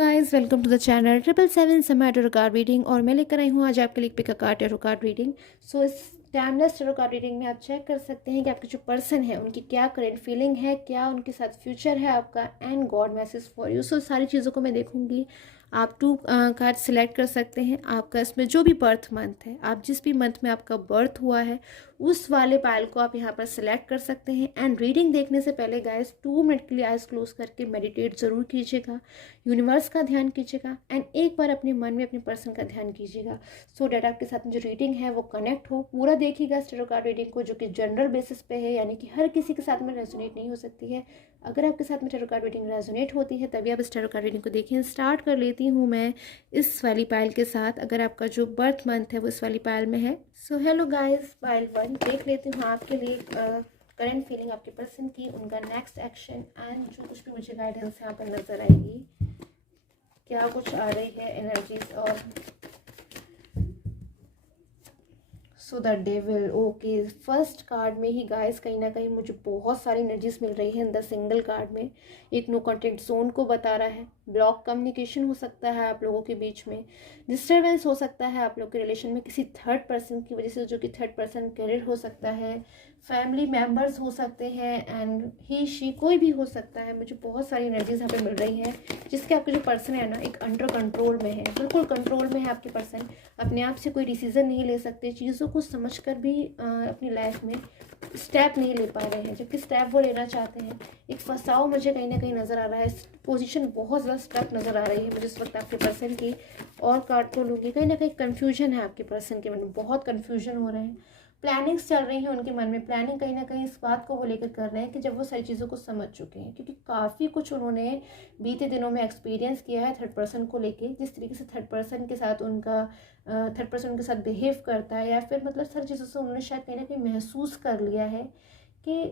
Guys welcome to the channel 777 Samay tarot card reading. और मैं लेकर आई हूँ आज आपके लिए pick a card tarot card reading. So इस टाइमलेस टैरो कार्ड रीडिंग में आप चेक कर सकते हैं कि आपके जो पर्सन है उनकी क्या करंट फीलिंग है, क्या उनके साथ फ्यूचर है आपका, and god message for you. So सारी चीज़ों को मैं देखूंगी। आप टू कार्ड सिलेक्ट कर सकते हैं। आपका इसमें जो भी बर्थ मंथ है, आप जिस भी मंथ में आपका बर्थ हुआ है उस वाले पायल को आप यहाँ पर सिलेक्ट कर सकते हैं। एंड रीडिंग देखने से पहले गाइस 2 मिनट के लिए आइज क्लोज करके मेडिटेट ज़रूर कीजिएगा, यूनिवर्स का ध्यान कीजिएगा, एंड एक बार अपने मन में अपने पर्सन का ध्यान कीजिएगा। सो डैट आपके साथ में जो रीडिंग है वो कनेक्ट हो। पूरा देखिएगा टैरो कार्ड रीडिंग को, जो कि जनरल बेसिस पे है, यानी कि हर किसी के साथ में रेजोनेट नहीं हो सकती है। अगर आपके साथ में टैरो कार्ड रीडिंग रेजोनेट होती है तभी आप इस टैरो कार्ड रीडिंग को देखिए। स्टार्ट कर लेती हूँ मैं इस वाली पायल के साथ, अगर आपका जो बर्थ मंथ है वो इस वाली पायल में है। सो हेलो गाइस, पायल 1 देख लेती हूँ आपके लिए करंट फीलिंग आपके पर्सन की, उनका नेक्स्ट एक्शन, एंड जो कुछ भी मुझे गाइडेंस यहाँ पर नजर आएगी, क्या कुछ आ रही है एनर्जीज। और so the devil, okay, first card में ही गाइस कहीं ना कहीं मुझे बहुत सारी एनर्जीज मिल रही है। इन द सिंगल कार्ड में एक नो कॉन्टेक्ट जोन को बता रहा है। ब्लॉक कम्युनिकेशन हो सकता है आप लोगों के बीच में, डिस्टर्बेंस हो सकता है आप लोग के रिलेशन में किसी थर्ड पर्सन की वजह से, जो कि थर्ड पर्सन कैरियर हो सकता है, फैमिली मेम्बर्स हो सकते हैं, एंड ही शी कोई भी हो सकता है। मुझे बहुत सारी एनर्जीज यहाँ पे मिल रही हैं जिसके आपके जो पर्सन है ना एक अंडर कंट्रोल में है, बिल्कुल कंट्रोल में है आपके पर्सन। अपने आप से कोई डिसीजन नहीं ले सकते, चीज़ों को समझकर भी अपनी लाइफ में स्टेप नहीं ले पा रहे हैं, जबकि स्टेप वो लेना चाहते हैं। एक फंसाव मुझे कहीं ना कहीं नज़र आ रहा है, पोजीशन बहुत ज़्यादा स्टक नज़र आ रही है मुझे इस वक्त आपके पर्सन की। और कार्ड को लूँगी, कहीं ना कहीं कन्फ्यूजन है आपके पर्सन के मन में, बहुत कन्फ्यूजन हो रहे हैं। प्लानिंग्स चल रही हैं उनके मन में, प्लानिंग कहीं ना कहीं इस बात को वो लेकर कर रहे हैं कि जब वो सारी चीज़ों को समझ चुके हैं, क्योंकि काफ़ी कुछ उन्होंने बीते दिनों में एक्सपीरियंस किया है थर्ड पर्सन को लेके, जिस तरीके से थर्ड पर्सन के साथ उनका थर्ड पर्सन उनके साथ बिहेव करता है, या फिर मतलब सारी चीज़ों से उन्होंने शायद कहीं ना कहीं महसूस कर लिया है कि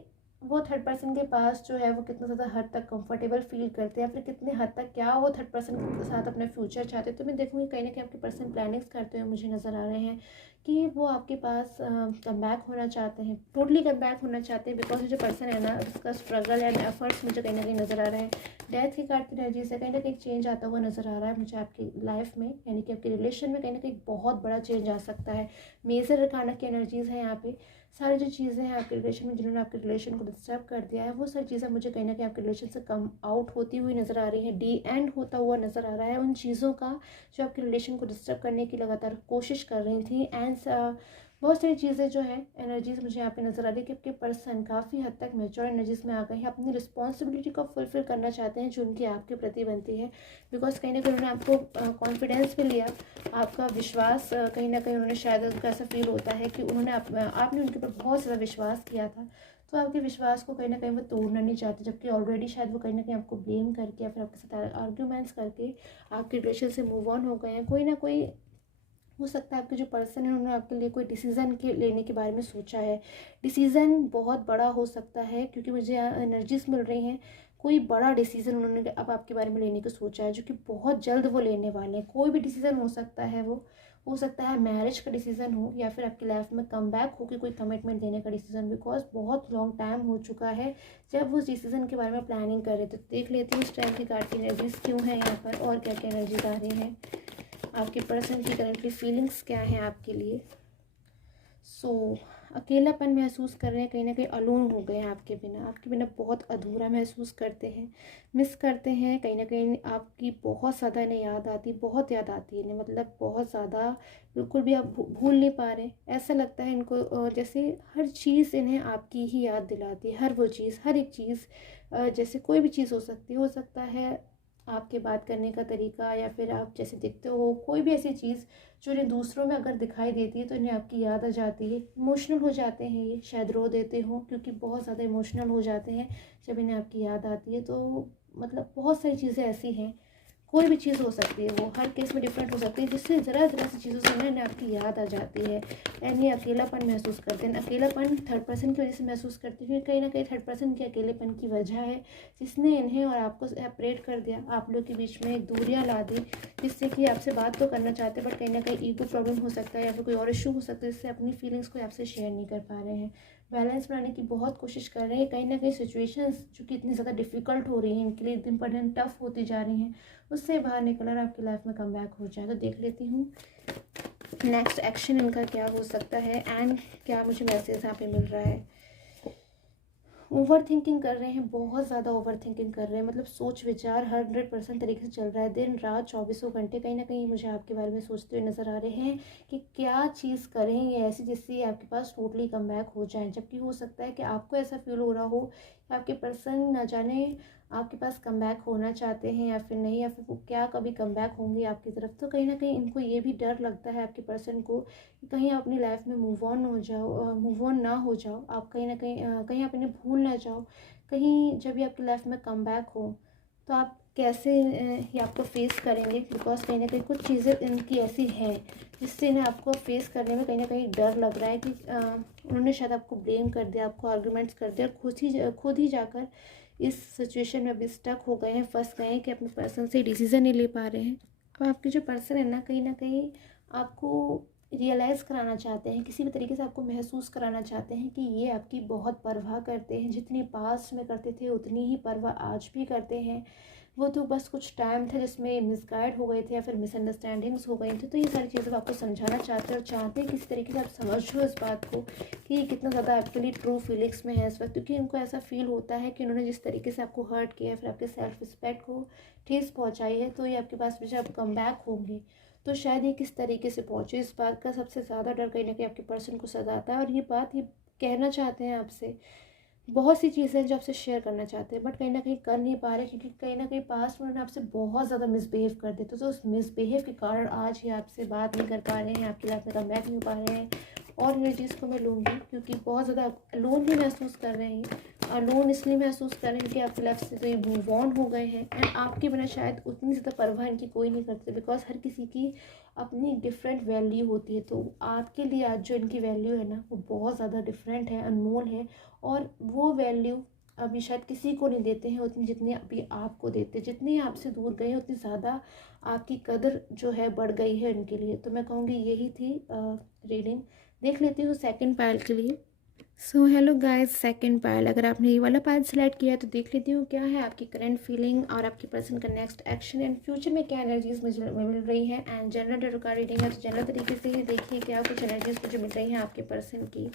वो थर्ड पर्सन के पास जो है वो कितना ज़्यादा हद तक कंफर्टेबल फील करते हैं, या फिर कितने हद तक क्या वो थर्ड पर्सन के साथ अपना फ्यूचर चाहते हैं। तो मैं देखूँगी कहीं ना कहीं आपके पर्सन प्लानिंग्स करते हुए मुझे नज़र आ रहे हैं कि वो आपके पास कम बैक होना चाहते हैं, टोटली कम बैक होना चाहते हैं, बिकॉज जो पर्सन है ना उसका स्ट्रगल एंड एफर्ट्स मुझे कहीं ना कहीं नज़र आ रहे हैं। डेथ की कार्ड की एनर्जी से कहीं ना कहीं चेंज आता हुआ नज़र आ रहा है मुझे आपकी लाइफ में, यानी कि आपके रिलेशन में कहीं ना कहीं बहुत बड़ा चेंज आ सकता है। मेजर रखाना की एनर्जीज़ हैं यहाँ पे। सारी जो चीज़ें हैं आपके रिलेशन में जिन्होंने आपके रिलेशन को डिस्टर्ब कर दिया है, वो सारी चीज़ें मुझे कहीं ना कहीं आपके रिलेशन से कम आउट होती हुई नज़र आ रही है, डी एंड होता हुआ नज़र आ रहा है उन चीज़ों का जो आपके रिलेशन को डिस्टर्ब करने की लगातार कोशिश कर रही थी। एंड बहुत सारी चीज़ें जो है एनर्जीज मुझे यहाँ पे नज़र आ रही है कि आपके पर्सन काफ़ी हद तक मेच्योर एनर्जीज में आ गए हैं, अपनी रिस्पॉन्सिबिलिटी को फुलफिल करना चाहते हैं जो उनकी आपके प्रति बनती है। बिकॉज कहीं ना कहीं उन्होंने आपको कॉन्फिडेंस भी लिया, आपका विश्वास कहीं ना कहीं उन्होंने शायद उनका ऐसा फील होता है कि उन्होंने आपने उनके ऊपर बहुत ज़्यादा विश्वास किया था, तो आपके विश्वास को कहीं ना कहीं वो तोड़ना नहीं चाहते, जबकि ऑलरेडी शायद वो कहीं ना कहीं आपको ब्लेम करके या फिर आपके साथ आर्ग्यूमेंट्स करके आपके रिलेशन से मूव ऑन हो गए हैं। कोई ना कोई हो सकता है आपके जो पर्सन है उन्होंने आपके लिए कोई डिसीज़न के लेने के बारे में सोचा है। डिसीज़न बहुत बड़ा हो सकता है, क्योंकि मुझे एनर्जीज मिल रही हैं कोई बड़ा डिसीज़न उन्होंने अब आपके बारे में लेने की सोचा है, जो कि बहुत जल्द वो लेने वाले हैं। कोई भी डिसीज़न हो सकता है, वो हो सकता है मैरिज का डिसीज़न हो, या फिर आपकी लाइफ में कम बैक हो कि कोई कमिटमेंट देने का डिसीज़न, बिकॉज बहुत लॉन्ग टाइम हो चुका है जब वो उस डिसीज़न के बारे में प्लानिंग कर रहे थे। तो देख लेती हूँ इस टाइम की कार्ड की एनर्जीज क्यों है यहाँ पर, और क्या क्या एनर्जीज आ रही हैं, आपके पर्सन की करंटली फीलिंग्स क्या हैं आपके लिए। अकेलापन महसूस कर रहे हैं, कहीं ना कहीं अलोन हो गए हैं आपके बिना बहुत अधूरा महसूस करते हैं, मिस करते हैं, कहीं ना कहीं आपकी बहुत ज़्यादा इन्हें याद आती, बहुत याद आती है इन्हें, मतलब बहुत ज़्यादा, बिल्कुल भी आप भूल नहीं पा रहे। ऐसा लगता है इनको जैसे हर चीज़ इन्हें आपकी ही याद दिलाती है, हर वो चीज़, हर एक चीज़, जैसे कोई भी चीज़ हो सकता है आपके बात करने का तरीका, या फिर आप जैसे दिखते हो, कोई भी ऐसी चीज़ जो इन्हें दूसरों में अगर दिखाई देती है तो इन्हें आपकी याद आ जाती है। इमोशनल हो जाते हैं, ये शायद रो देते हो क्योंकि बहुत ज़्यादा इमोशनल हो जाते हैं जब इन्हें आपकी याद आती है। तो मतलब बहुत सारी चीज़ें ऐसी हैं, कोई भी चीज़ हो सकती है, वो हर केस में डिफरेंट हो सकती है, जिससे ज़रा ज़रा सी चीज़ों से इन्हें आपकी याद आ जाती है। एंड ये अकेलापन महसूस करते हैं, अकेलापन थर्ड पर्सन की वजह से महसूस करते हैं, कहीं ना कहीं थर्ड पर्सन के अकेलेपन की वजह है जिसने इन्हें और आपको सेपरेट कर दिया, आप लोग के बीच में एक दूरियां ला दी, जिससे कि आपसे बात तो करना चाहते हैं बट कहीं ना कहीं ईगो प्रॉब्लम हो सकता है, या फिर कोई और इशू हो सकता है जिससे अपनी फीलिंग्स को आपसे शेयर नहीं कर पा रहे हैं। बैलेंस बनाने की बहुत कोशिश कर रहे हैं। कहीं ना कहीं सिचुएशंस जो कि इतनी ज़्यादा डिफ़िकल्ट हो रही हैं इनके लिए, दिन पर दिन टफ होती जा रही हैं, उससे बाहर निकल और आपकी लाइफ में कमबैक हो जाए। तो देख लेती हूँ नेक्स्ट एक्शन इनका क्या हो सकता है एंड क्या मुझे मैसेज यहाँ पे मिल रहा है। ओवर थिंकिंग कर रहे हैं, बहुत ज़्यादा ओवर थिंकिंग कर रहे हैं, मतलब सोच विचार 100% तरीके से चल रहा है। दिन रात चौबीसों घंटे कहीं ना कहीं मुझे आपके बारे में सोचते हुए नज़र आ रहे हैं कि क्या चीज़ करें ये ऐसी जिससे आपके पास टोटली कम बैक हो जाए। जबकि हो सकता है कि आपको ऐसा फील हो रहा हो कि आपके पर्सन न जाने आपके पास कम बैक होना चाहते हैं या फिर नहीं, या फिर वो क्या कभी कम बैक होंगे आपकी तरफ। तो कहीं ना कहीं इनको ये भी डर लगता है आपके पर्सन को कि कहीं आप अपनी लाइफ में मूव ऑन ना हो जाओ, आप कहीं ना कहीं आप इन्हें भूल ना जाओ। कहीं जब भी आपकी लाइफ में कम बैक हो तो आप कैसे ये आपको फेस करेंगे, बिकॉज कहीं ना कहीं कुछ चीज़ें इनकी ऐसी हैं जिससे इन्हें आपको फेस करने में कहीं ना कहीं डर लग रहा है कि उन्होंने शायद आपको ब्लेम कर दिया, आपको आर्गूमेंट्स कर दिया, खुद ही जाकर इस सिचुएशन में अभी स्टक हो गए हैं, फंस गए हैं कि अपने पर्सन से डिसीज़न नहीं ले पा रहे हैं। अब आपके जो पर्सन है ना कहीं आपको रियलाइज़ कराना चाहते हैं, किसी भी तरीके से आपको महसूस कराना चाहते हैं कि ये आपकी बहुत परवाह करते हैं। जितनी पास्ट में करते थे उतनी ही परवाह आज भी करते हैं। वो तो बस कुछ टाइम था जिसमें मिसगाइड हो गए थे या फिर मिसअंडरस्टैंडिंग्स हो गई थी। तो ये सारी चीज़ें वो आपको समझाना चाहते हैं और चाहते हैं किसी तरीके से आप समझ लो इस बात को कि ये कितना ज़्यादा आपके लिए ट्रू फीलिंग्स में है इस वक्त। क्योंकि इनको ऐसा फील होता है कि उन्होंने जिस तरीके से आपको हर्ट किया फिर आपके सेल्फ रिस्पेक्ट को ठेस पहुँचाई है, तो ये आपके पास भी जब कम बैक होंगे तो शायद ये किस तरीके से पहुँचे, इस बात का सबसे ज़्यादा डर कहीं ना कहीं आपके पर्सन को सताता है। और ये बात ये कहना चाहते हैं आपसे, बहुत सी चीज़ें जो आपसे शेयर करना चाहते हैं बट कहीं ना कहीं कर नहीं पा रहे, क्योंकि कहीं ना कहीं पास्ट में उन्होंने आपसे बहुत ज़्यादा मिसबिहेव कर दिया। तो उस मिसबिहेव के कारण आज ही आपसे बात नहीं कर पा रहे हैं, आपकी लाइफ में कम बैक नहीं हो पा रहे हैं। और ये चीज़ को मैं लूँगी क्योंकि बहुत ज़्यादा लोन भी महसूस कर रहे हैं, और लोन इसलिए महसूस कर रहे हैं कि आपकी लाइफ से तो ये मूव ऑन हो गए हैं एंड आपके बिना शायद उतनी ज़्यादा परवाह इनकी कोई नहीं करते, बिकॉज हर किसी की अपनी डिफरेंट वैल्यू होती है। तो आपके लिए आज जो इनकी वैल्यू है ना वो बहुत ज़्यादा डिफरेंट है, अनमोल है, और वो वैल्यू अभी शायद किसी को नहीं देते हैं उतनी जितनी अभी आपको देते। जितनी आपसे दूर गए उतनी ज़्यादा आपकी कदर जो है बढ़ गई है इनके लिए। तो मैं कहूँगी यही थी रीडिंग। देख लेती हूँ सेकंड पायल के लिए। सो हेलो गाइस, सेकंड पायल, अगर आपने ये वाला पायल सेलेक्ट किया है तो देख लेती हूँ क्या है आपकी करंट फीलिंग और आपकी पर्सन का नेक्स्ट एक्शन एंड फ्यूचर में क्या एनर्जीज मुझे मिल रही है। And general tarot card reading है तो जनरल तरीके से ही देखिए क्या कुछ एनर्जीज मुझे मिल रही हैं आपके पर्सन की।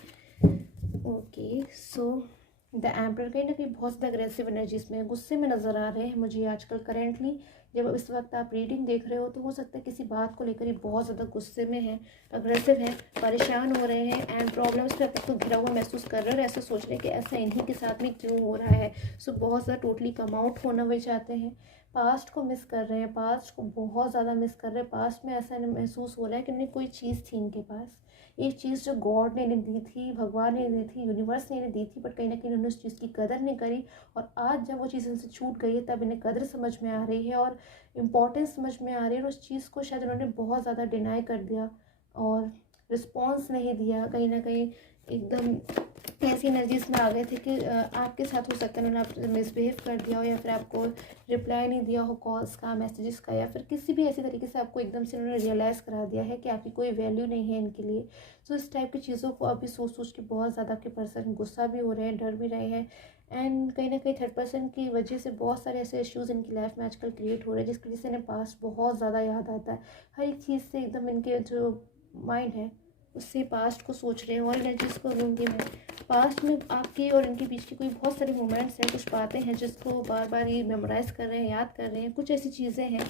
ओके, सो द एम्परर कहीं ना कहीं बहुत ज़्यादा अग्रेसिव एनर्जीज में गुस्से में नज़र आ रहे हैं मुझे आजकल करेंटली। जब इस वक्त आप रीडिंग देख रहे हो तो हो सकता है किसी बात को लेकर ही बहुत ज़्यादा गुस्से में है, अग्रेसिव है, परेशान हो रहे हैं एंड प्रॉब्लम्स पे अब तक तो घिरा हुआ महसूस कर रहे हैं और ऐसा सोच रहे हैं कि ऐसा इन्हीं के साथ में क्यों हो रहा है। सो बहुत ज़्यादा टोटली कम आउट होना वे चाहते हैं। पास्ट को मिस कर रहे हैं, पास्ट को बहुत ज़्यादा मिस कर रहे हैं। पास्ट में ऐसा महसूस हो रहा है कि उन्हें कोई चीज़ थी इनके पास, एक चीज़ जो गॉड ने इन्हें दी थी, भगवान ने दी थी, यूनिवर्स ने इन्हें दी थी, बट कहीं ना कहीं उन्होंने उस चीज़ की कदर नहीं करी। और आज जब वो चीज़ इनसे छूट गई है तब इन्हें कदर समझ में आ रही है और इम्पोर्टेंस समझ में आ रही है। और उस चीज़ को शायद उन्होंने बहुत ज़्यादा डिनाई कर दिया और रिस्पॉन्स नहीं दिया, कहीं ना कहीं एकदम ऐसी एनर्जीज में आ गए थे कि आपके साथ हो सकता है उन्होंने आपसे मिसबिहेव कर दिया हो या फिर आपको रिप्लाई नहीं दिया हो कॉल्स का, मैसेजेस का, या फिर किसी भी ऐसी तरीके से आपको एकदम से उन्होंने रियलाइज़ करा दिया है कि आपकी कोई वैल्यू नहीं है इनके लिए। सो इस टाइप की चीज़ों को अभी सोच सोच के बहुत ज़्यादा आपके पर्सन गुस्सा भी हो रहे हैं, डर भी रहे हैं एंड कहीं ना कहीं थर्ड पर्सन की वजह से बहुत सारे ऐसे इश्यूज़ इनकी लाइफ में आजकल क्रिएट हो रहे हैं जिसकी वजह से इन्हें पास्ट बहुत ज़्यादा याद आता है। हर एक चीज़ से एकदम इनके जो माइंड है उससे पास्ट को सोच रहे हैं। और एनर्जीज को लूँगी मैं, पास्ट में आपके और इनके बीच की कोई बहुत सारे मोमेंट्स हैं, कुछ बातें हैं जिसको बार बार ये मेमोराइज़ कर रहे हैं, याद कर रहे हैं। कुछ ऐसी चीज़ें हैं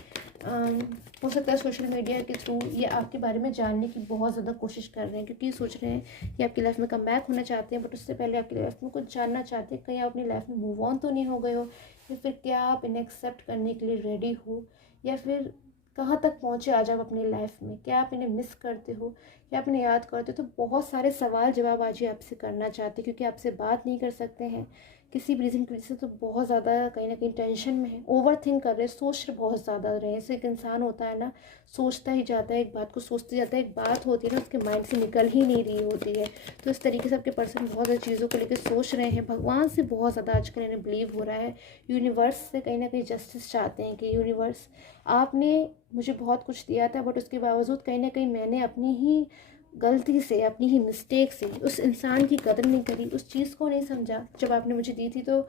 हो सकता है सोशल मीडिया के थ्रू ये आपके बारे में जानने की बहुत ज़्यादा कोशिश कर रहे हैं, क्योंकि सोच रहे हैं कि आपकी लाइफ में कम बैक होना चाहते हैं, बट उससे पहले आपकी लाइफ में कुछ जानना चाहते हैं, कहीं आप अपनी लाइफ में मूव ऑन तो नहीं हो गए हो, या फिर क्या आप इन्हें एक्सेप्ट करने के लिए रेडी हो, या फिर कहाँ तक पहुँचे आज आप अपनी लाइफ में, क्या आप इन्हें मिस करते हो, क्या आप इन्हें याद करते हो। तो बहुत सारे सवाल जवाब आज ये आपसे करना चाहते हैं, क्योंकि आपसे बात नहीं कर सकते हैं किसी भी रीज़न की वजह से। तो बहुत ज़्यादा कहीं ना कहीं टेंशन में है, ओवर थिंक कर रहे हैं, सोच बहुत ज़्यादा रहे हैं। जैसे एक इंसान होता है ना, सोचता ही जाता है, एक बात को सोचते जाता है, एक बात होती है ना उसके माइंड से निकल ही नहीं रही होती है। तो इस तरीके से आपके पर्सन बहुत सारी चीज़ों को लेकर सोच रहे हैं, भगवान से बहुत ज़्यादा आजकल इन्हें बिलीव हो रहा है, यूनिवर्स से कहीं ना कहीं जस्टिस चाहते हैं कि यूनिवर्स आपने मुझे बहुत कुछ दिया था बट उसके बावजूद कहीं ना कहीं मैंने अपनी ही गलती से, अपनी ही मिस्टेक से उस इंसान की कदर नहीं करी, उस चीज़ को नहीं समझा जब आपने मुझे दी थी। तो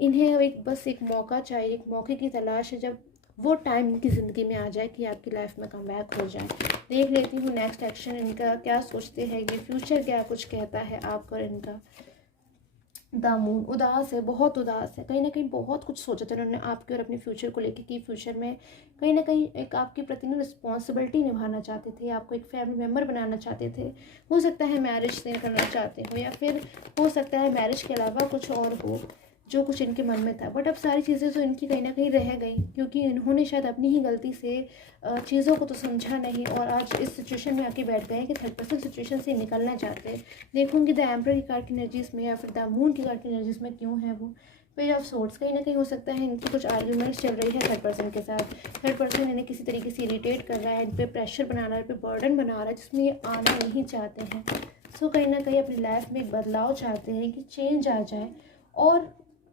इन्हें बस एक मौका चाहिए, एक मौके की तलाश है, जब वो टाइम इनकी ज़िंदगी में आ जाए कि आपकी लाइफ में कमबैक हो जाए। देख लेती हूँ नेक्स्ट एक्शन इनका क्या सोचते हैं, ये फ्यूचर क्या कुछ कहता है आपका। इनका द मून उदास है, बहुत उदास है, कहीं ना कहीं बहुत कुछ सोचा था उन्होंने आपके और अपने फ्यूचर को लेकर कि फ्यूचर में कहीं ना कहीं एक आपके प्रति ना रिस्पॉन्सिबिलिटी निभाना चाहते थे, आपको एक फैमिली मेम्बर बनाना चाहते थे। हो सकता है मैरिज से करना चाहते हो, या फिर हो सकता है मैरिज के अलावा कुछ और हो जो कुछ इनके मन में था। बट अब सारी चीज़ें तो इनकी कहीं ना कहीं रह गई, क्योंकि इन्होंने शायद अपनी ही गलती से चीज़ों को तो समझा नहीं, और आज इस सिचुएशन में आके बैठ गए हैं कि 30% सिचुएशन से निकलना चाहते हैं। देखूंगी द एम्परर की कार्ड की एनर्जीज में या फिर द मून की कार्ड की एनर्जीज में क्यों है वो पेज ऑफ सोर्ट्स। कहीं ना कहीं हो सकता है इनकी कुछ आर्ग्यूमेंट्स चल रही है 3rd पर्सन के साथ। 3rd पर्सन इन्हें किसी तरीके से इरिटेट कर रहा है, इन पर प्रेशर बना रहा है, इन पर बर्डन बना रहा है, जिसमें ये आना नहीं चाहते हैं। सो कहीं ना कहीं अपनी लाइफ में एक बदलाव चाहते हैं कि चेंज आ जाए, और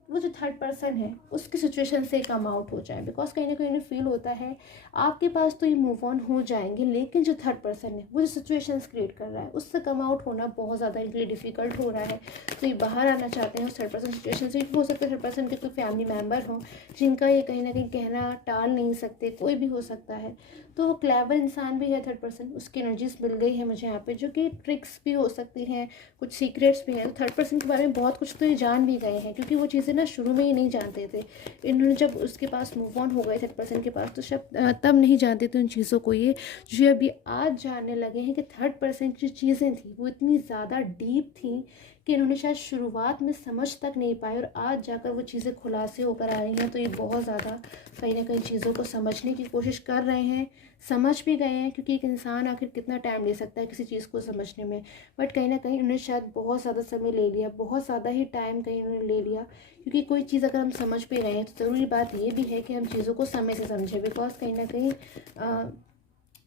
वो जो 3rd पर्सन है उसकी सिचुएशन से कम आउट हो जाए। बिकॉज कहीं ना कहीं उन्हें फील होता है आपके पास तो ये मूव ऑन हो जाएंगे, लेकिन जो 3rd पर्सन है वो जो सिचुएशंस क्रिएट कर रहा है उससे कम आउट होना बहुत ज़्यादा इनके लिए डिफिकल्ट हो रहा है। तो ये बाहर आना चाहते हैं उस 3rd पर्सन सिचुएशन से। हो सकता है 3rd पर्सन के कोई फैमिली मेम्बर हो जिनका ये कहीं ना कहीं कहना टाल नहीं सकते, कोई भी हो सकता है। तो वो क्लेवर इंसान भी है 3rd पर्सन, उसकी एनर्जीज मिल गई है मुझे यहाँ पे, जो कि ट्रिक्स भी हो सकती हैं, कुछ सीक्रेट्स भी हैं। तो 3rd पर्सन के बारे में बहुत कुछ तो ये जान भी गए हैं, क्योंकि वो चीज़ें ना शुरू में ही नहीं जानते थे। इन्होंने जब उसके पास मूव ऑन हो गए 3rd पर्सन के पास, तो शायद तब नहीं जानते थे उन चीज़ों को, ये जो अभी आज जानने लगे हैं कि 3rd पर्सन की जो चीज़ें थी वो इतनी ज़्यादा डीप थी कि इन्होंने शायद शुरुआत में समझ तक नहीं पाई, और आज जाकर वो चीज़ें खुलासे होकर आ रही हैं। तो ये बहुत ज़्यादा कहीं ना कहीं चीज़ों को समझने की कोशिश कर रहे हैं, समझ भी गए हैं, क्योंकि एक इंसान आखिर कितना टाइम ले सकता है किसी चीज़ को समझने में। बट कहीं ना कहीं उन्होंने शायद बहुत ज़्यादा समय ले लिया, बहुत ज़्यादा ही टाइम कहीं उन्होंने ले लिया, क्योंकि कोई चीज़ अगर हम समझ भी रहे हैं तो ज़रूरी बात ये भी है कि हम चीज़ों को समय से समझें। बिकॉज कहीं ना कहीं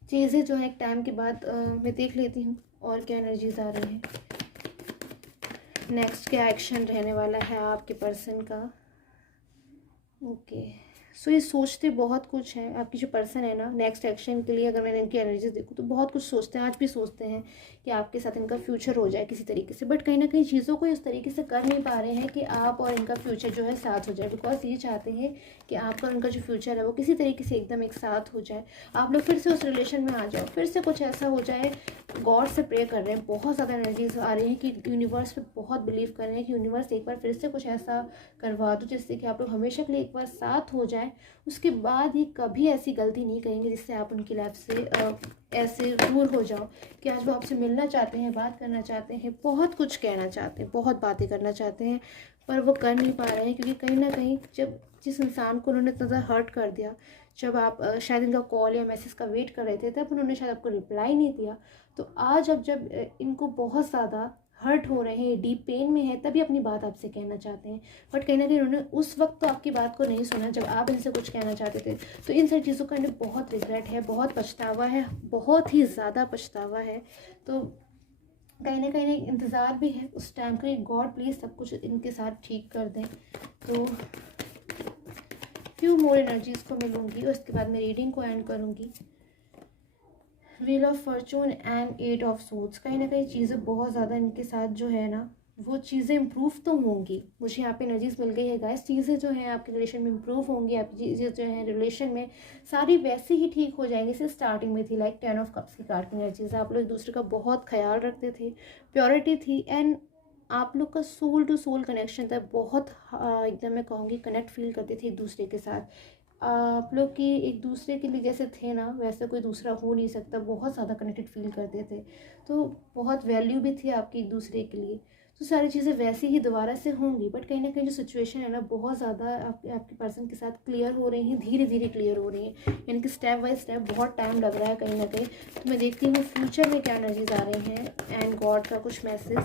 चीज़ें जो है एक टाइम के बाद मैं देख लेती हूँ और क्या एनर्जीज आ रही हैं। नेक्स्ट क्या एक्शन रहने वाला है आपके पर्सन का। ओके, सो ये सोचते बहुत कुछ है आपकी जो पर्सन है ना नेक्स्ट एक्शन के लिए। अगर मैंने इनकी एनर्जीज देखूँ तो बहुत कुछ सोचते हैं, आज भी सोचते हैं कि आपके साथ इनका फ्यूचर हो जाए किसी तरीके से। बट कहीं ना कहीं चीज़ों को इस तरीके से कर नहीं पा रहे हैं कि आप और इनका फ्यूचर जो है साथ हो जाए। बिकॉज ये चाहते हैं कि आपका और इनका जो फ्यूचर है वो किसी तरीके से एकदम एक साथ हो जाए, आप लोग फिर से उस रिलेशन में आ जाओ, फिर से कुछ ऐसा हो जाए। गॉड से प्रे कर रहे हैं, बहुत ज़्यादा एनर्जीज आ रही हैं कि यूनिवर्स पे बहुत बिलीव कर रहे हैं कि यूनिवर्स एक बार फिर से कुछ ऐसा करवा दो जिससे कि आप लोग हमेशा के लिए एक बार साथ हो जाए। उसके बाद ही कभी ऐसी गलती नहीं करेंगे जिससे आप उनकी लाइफ से ऐसे दूर हो जाओ कि आज वो आपसे मिलना चाहते हैं, बात करना चाहते हैं, बहुत कुछ कहना चाहते हैं, बहुत बातें करना चाहते हैं, पर वो कर नहीं पा रहे हैं। क्योंकि कहीं ना कहीं जब जिस इंसान को उन्होंने इतना ज़्यादा हर्ट कर दिया, जब आप शायद इनका कॉल या मैसेज का वेट कर रहे थे, तब उन्होंने शायद आपको रिप्लाई नहीं दिया। तो आज अब जब इनको बहुत ज़्यादा हर्ट हो रहे हैं, डीप पेन में है, तभी अपनी बात आपसे कहना चाहते हैं। बट कहीं ना कहीं उन्होंने उस वक्त तो आपकी बात को नहीं सुना जब आप इनसे कुछ कहना चाहते थे। तो इन सारी चीज़ों का इन्हें बहुत रिग्रेट है, बहुत पछतावा है, बहुत ही ज़्यादा पछतावा है। तो कहीं ना कहीं इंतज़ार भी है उस टाइम का, गॉड प्लीज़ सब कुछ इनके साथ ठीक कर दें। तो फ्यू मोर एनर्जीज़ को मिलूँगी और उसके बाद मैं रीडिंग को एंड करूँगी। Wheel of Fortune and 8 of suits. कहीं ना कहीं चीज़ें बहुत ज़्यादा इनके साथ जो है ना वो चीज़ें इम्प्रूव तो होंगी। मुझे यहाँ पे एनर्जीज मिल गई है गाइस, चीज़ें जो हैं आपके रिलेशन में इम्प्रूव होंगी, आपकी चीज़ें जो हैं रिलेशन में सारी वैसे ही ठीक हो जाएंगी जैसे स्टार्टिंग में थी। लाइक 10 ऑफ कप्स की कार्ड की एनर्जीज, आप लोग एक दूसरे का बहुत ख्याल रखते थे, प्योरिटी थी, एंड आप लोग का सोल टू सोल कनेक्शन था, बहुत एकदम मैं कहूँगी कनेक्ट फील करते थे एक दूसरे के साथ। आप लोग की एक दूसरे के लिए जैसे थे ना वैसे कोई दूसरा हो नहीं सकता, बहुत ज़्यादा कनेक्टेड फील करते थे। तो बहुत वैल्यू भी थी आपकी एक दूसरे के लिए। तो सारी चीज़ें वैसे ही दोबारा से होंगी। बट कहीं ना कहीं जो सिचुएशन है ना बहुत ज़्यादा आपके पर्सन के साथ क्लियर हो रही हैं, धीरे धीरे क्लियर हो रही हैं, यानी कि स्टेप बाय स्टेप बहुत टाइम लग रहा है कहीं ना कहीं। तो मैं देखती हूँ फ्यूचर में क्या एनर्जीज आ रही हैं एंड गॉड का कुछ message.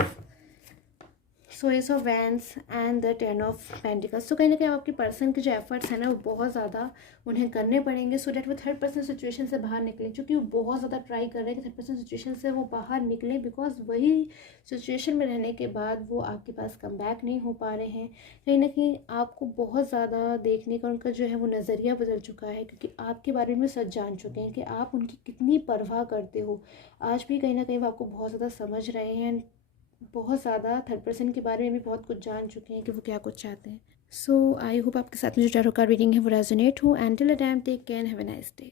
So S of vents and the 10 of pentacles. तो कहीं ना कहीं आपके पर्सन के जो एफर्ट्स हैं ना वो बहुत ज़्यादा उन्हें करने पड़ेंगे सो डैट वो थर्ड पर्सन सिचुएशन से बाहर निकलें, क्योंकि वो बहुत ज़्यादा ट्राई कर रहे हैं कि थर्ड पर्सन सिचुएशन से वो बाहर निकलें, बिकॉज वही सिचुएशन में रहने के बाद वो आपके पास कम बैक नहीं हो पा रहे हैं। कहीं ना कहीं आपको बहुत ज़्यादा देखने का उनका जो है वो नज़रिया बदल चुका है, क्योंकि आपके बारे में सच जान चुके हैं कि आप उनकी कितनी परवाह करते हो। आज भी कहीं ना कहीं वो आपको बहुत ज़्यादा समझ रहे हैं, बहुत ज़्यादा थर्ड पर्सन के बारे में भी बहुत कुछ जान चुके हैं कि वो क्या कुछ चाहते हैं। सो आई होप आपके साथ में जो टैरो कार्ड रीडिंग है वो रेजोनेट हो। And till a time take care, have a nice day.